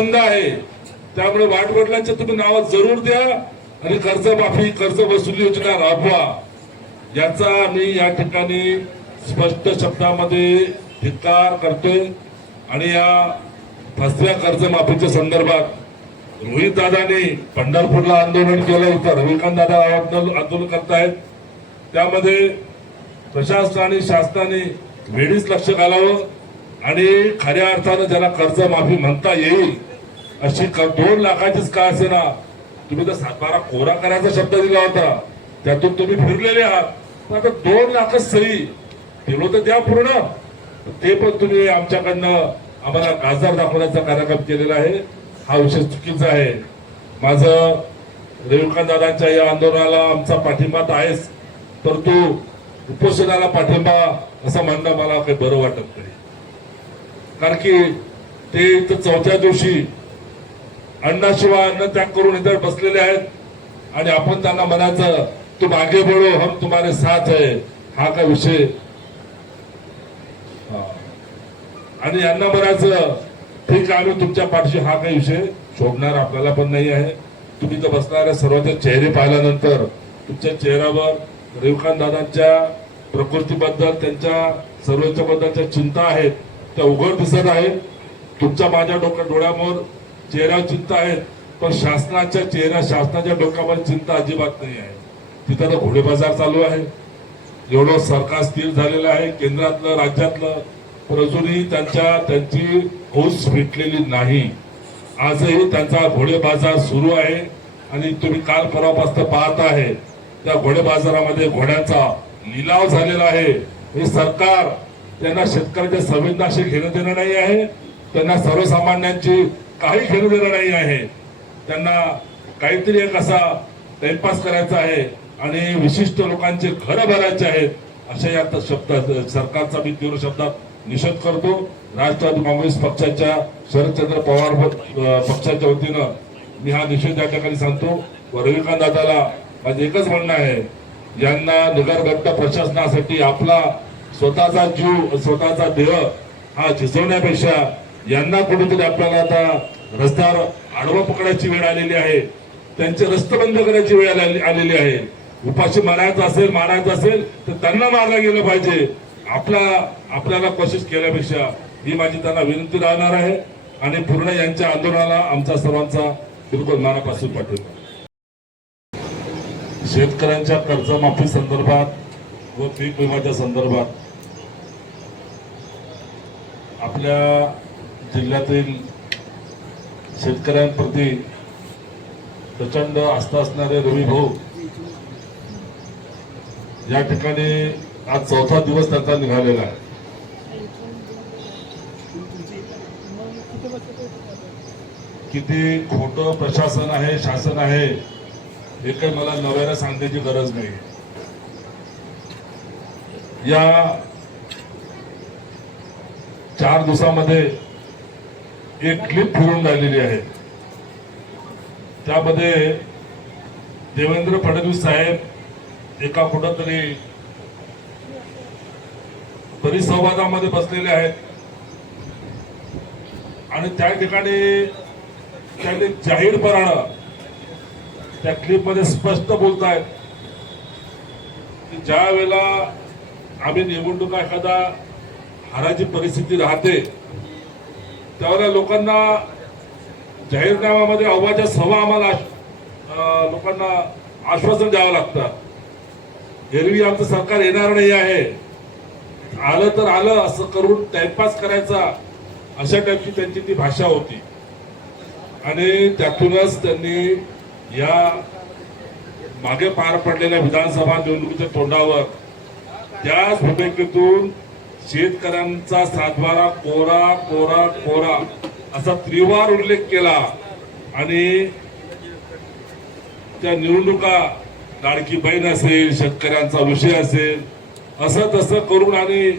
पसंत आहे, त्यामुळे वाटवडिलांचे तुम्ही नाव जरूर द्या आणि कर्जमाफी कर्ज वसुली योजना राबवा, याचा मी या ठिकाणी स्पष्ट शब्दामध्ये धिक्कार करतोय। आणि या फसव्या कर्जमाफीच्या संदर्भात रोहित दादांनी पंढरपूरला आंदोलन केलं होतं, रविकांत दादा आंदोलन करतायत, त्यामध्ये प्रशासन आणि शासनाने वेळीच लक्ष घालावं आणि खऱ्या अर्थानं ज्याला कर्जमाफी म्हणता येईल अशी 2 लाखाचीच का असे ना, तुम्ही तर 7-12 कोरा करायचा शब्द दिला होता, त्यातून तुम्ही फिरलेले आहात, आता 2 लाखच सही दिलो तर द्या पूर्ण, ते पण तुम्ही आमच्याकडनं आम्हाला गाजर दाखवण्याचा कार्यक्रम केलेला आहे, हा विषय चुकीचा आहे। माझं रविकांत दादांच्या या आंदोलनाला आमचा पाठिंबा आहेच, तर तो उपोषणाला पाठिंबा असं म्हणणं मला काही बरं वाटत नाही, कारण की ते इथं 4थ्या दिवशी अन्नाशिवाय अन्न त्याग करून इथे बसलेले आहेत आणि आपण त्यांना म्हणायचं तुम आगे बढ़ो हम तुम्हारे साथ है, हा काय विषय। आणि यांना म्हणायचं ठीक आहे आम्ही तुमच्या पाठीशी, हा काही विषय शोभणार आपल्याला पण नाही आहे। तुम्ही तर बसणाऱ्या सर्वांचे चेहरे पाहिल्यानंतर तुमच्या चेहऱ्यावर रविकांत दादांच्या प्रकृतीबद्दल, त्यांच्या सर्वच्या बद्दलच्या चिंता आहेत त्या उघड दिसत आहेत। तुमच्या माझ्या डोळ्यामोर चेहऱ्यावर चिंता आहेत, पण शासनाच्या डोक्यावर चिंता अजिबात नाही आहे। तिथं तर घोडे बाजार चालू आहे, एवढं सरकार स्थिर झालेलं आहे केंद्रातलं राज्यातलं, पण अजूनही त्यांची हौस फिटलेली नाही। आजही त्यांचा घोडे बाजार सुरू आहे आणि तुम्ही काल परवापासून पाहत आहे त्या घोडे बाजारामध्ये घोड्यांचा लिलाव झालेला आहे। हे सरकार त्यांना शेतकऱ्याच्या संवेदनाशी घेणं देणं नाही आहे, त्यांना सर्वसामान्यांची काही घेणं देणं नाही आहे, त्यांना काहीतरी एक असा टाइमपास करायचा आहे आणि विशिष्ट लोकांचे घर भरायचे आहेत, अशा या शब्दात सरकारचा मी तीव्र शब्दात निषेध करतो। राष्ट्रवादी काँग्रेस पक्षाच्या शरदचंद्र पवार पक्षाच्या वतीनं मी हा निषेध या ठिकाणी सांगतो। रविकांत दादाला माझं एकच म्हणणं आहे, यांना निगरगट्ट प्रशासनासाठी आपला स्वतःचा जीव स्वतःचा देह हा झिजवण्यापेक्षा यांना कुठेतरी आपल्याला आता रस्त्यावर आडवं पकडायची वेळ आलेली आहे, त्यांचे रस्ते बंद करायची वेळ आलेली आहे। उपाशी मारायचं असेल तर त्यांना मारलं गेलं पाहिजे, आपल्याला कोशिश केल्यापेक्षा ही माझी त्यांना विनंती राहणार आहे। आणि पूर्ण यांच्या आंदोलनाला आमचा सर्वांचा बिलकुल मनापासून पाठिंबा। शेतकऱ्यांच्या कर्जमाफी संदर्भात व पीक विम्याच्या संदर्भात आपल्या जिल्ह्यातील शेतकऱ्यांप्रती प्रचंड आस्था असणारे रवी भाऊ या ठिकाणी आज 4था दिवस त्यांचा निघालेला आहे। किती खोटं प्रशासन आहे, शासन आहे, हे काही मला नव्याने सांगण्याची गरज नाही। या 4 दिवसामध्ये एक क्लिप फिरून राहिलेली आहे, त्यामध्ये देवेंद्र फडणवीस साहेब एका कुठंतरी परिसंवादामध्ये बसलेले आहेत आणि त्या ठिकाणी त्यांनी जाहीरपणानं त्या क्लिप मध्ये स्पष्ट बोलतायत की ज्या वेळेला आम्ही निवडणुका एखादा हाराची परिस्थिती राहते त्यावेळेला लोकांना जाहीरनाम्यामध्ये अव्वाच्या सव्वा आम्हाला लोकांना आश्वासन द्यावं लागतं, एरवी आमचं सरकार येणार नाही आहे, आलं तर आलं असं करून टाइमपास करायचा, अशा टाईपची त्यांची ती भाषा होती। आणि त्यातूनच त्यांनी या मागे पार पडलेल्या विधानसभा निवडणुकीच्या तोंडावर त्याच भूमिकेतून शेतकऱ्यांचा 7-12 कोरा कोरा कोरा असा त्रिवार उल्लेख केला आणि त्या निवडणुका लाडकी बहीण असेल, शेतकऱ्यांचा विषय असेल, असं तसं करून आणि